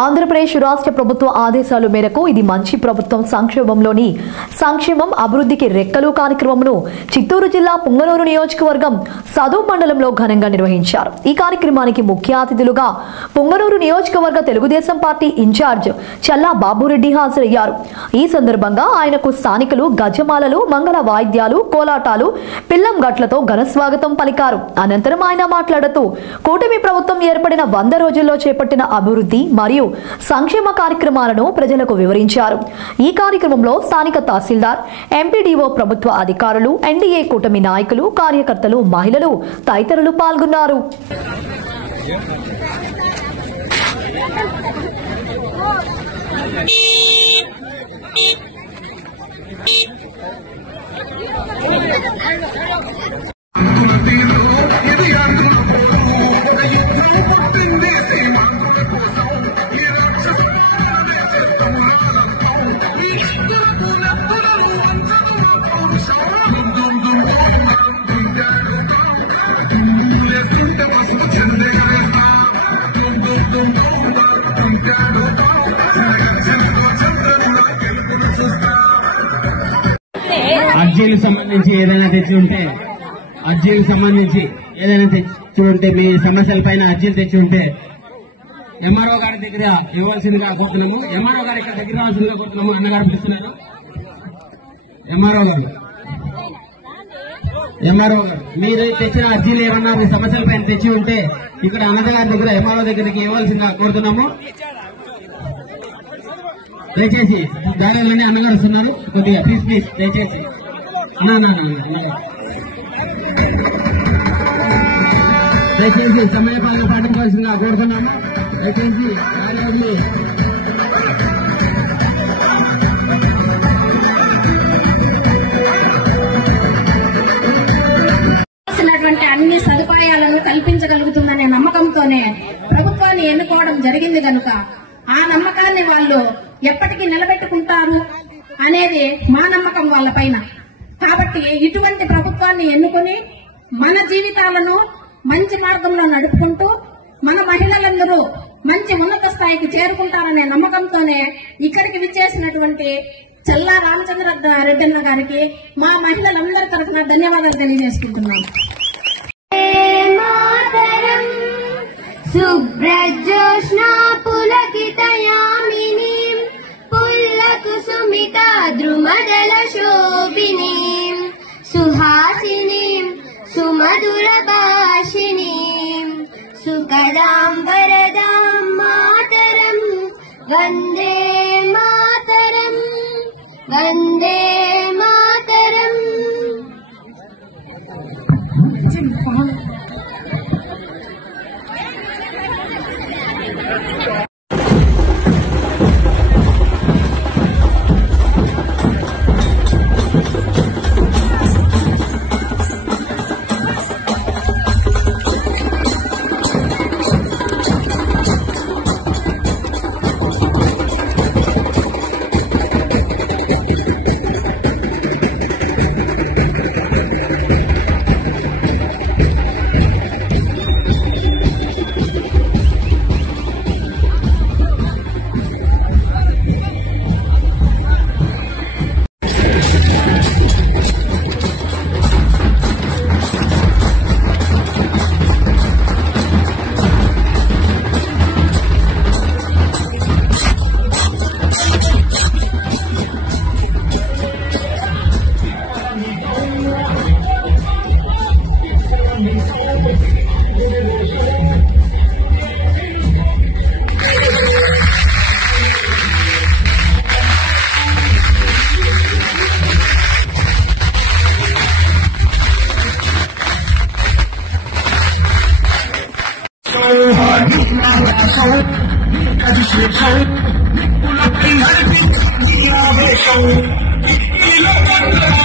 ఆంధ్రప్రదేశ్ రాష్ట్ర ప్రభుత్వ ఆదేశాల మేరకు ఇది మంచి ప్రభుత్వం సంక్షేమం అభివృద్ధికి రెక్కలు కార్యక్రమంను చిత్తూరు జిల్లా పుంగనూరు నియోజకవర్గం సదూం మండలంలో ఘనంగా నిర్వహించారు. ఈ కార్యక్రమానికి ముఖ్య అతిథులుగా పుంగనూరు నియోజకవర్గ తెలుగుదేశం పార్టీ ఇన్ఛార్జ్ చల్లా బాబురెడ్డి హాజరయ్యారు. ఈ సందర్భంగా ఆయనకు స్థానికులు గజమాలలు, మంగళ వాయిద్యాలు, కోలాటాలు, పిల్లం గట్లతో ఘన స్వాగతం పలికారు. అనంతరం ఆయన మాట్లాడుతూ కూటమి ప్రభుత్వం ఏర్పడిన 100 రోజుల్లో చేపట్టిన అభివృద్ధి మరియు సంక్షేమ కార్యక్రమాలను ప్రజలకు వివరించారు. ఈ కార్యక్రమంలో స్థానిక తహసీల్దార్, ఎంపీడీఓ, ప్రభుత్వ అధికారులు, ఎన్డీఏ కూటమి నాయకులు, కార్యకర్తలు, మహిళలు తదితరులు పాల్గొన్నారు. అర్జీలకు సంబంధించి ఏదైనా తెచ్చి ఉంటే మీ సమస్యల పైన అర్జీలు తెచ్చి ఉంటే ఎంఆర్ఓ గారి దగ్గర ఇవ్వాల్సిందిగా కోరుతున్నాము. ఎంఆర్ఓ గారి ఇక్కడ దగ్గర రావాల్సిందిగా కోరుతున్నాము. అన్నగారు పిలుస్తున్నారు. ఎంఆర్ఓ గారు మీరు తెచ్చిన అర్జీలు ఏమన్నా మీ సమస్యల పైన తెచ్చి ఉంటే ఇక్కడ అన్నగారి దగ్గర ఎంఆర్ఓ దగ్గరికి ఇవ్వాల్సిందిగా కోరుతున్నాము. దయచేసి దానిలోనే అన్నగారు వస్తున్నారు. కొద్దిగా ప్లీజ్ దయచేసి దయచేసి సమయపాలన పాటించవలసిందిగా కోరుతున్నాము. దయచేసి అన్ని సదుపాయాలను కల్పించగలుగుతుందనే నమ్మకంతోనే ప్రభుత్వాన్ని ఎన్నుకోవడం జరిగింది కనుక ఆ నమ్మకాన్ని వాళ్ళు ఎప్పటికీ నిలబెట్టుకుంటారు అనేది మా నమ్మకం వాళ్ళ పైన. కాబట్టి ఇటువంటి ప్రభుత్వాన్ని ఎన్నుకొని మన జీవితాలను మంచి మార్గంలో నడుపుకుంటూ మన మహిళలందరూ మంచి ఉన్నత స్థాయికి చేరుకుంటారనే నమ్మకంతోనే ఇక్కడికి విచ్చేసినటువంటి చల్లా రామచంద్రారెడ్డన్న గారికి మా మహిళలందరి తరఫున ధన్యవాదాలు తెలియజేసుకుంటున్నాం. శుభ్రజ్యోత్స్నా పులకితయామినీం పుల్లకుసుమితా ద్రుమదల శోభినీం సుహాసినీం సుమధురభాషిణీం సుకదాం వరదాం మాతరం వందే మాతరం వందే మాతరం. Nippula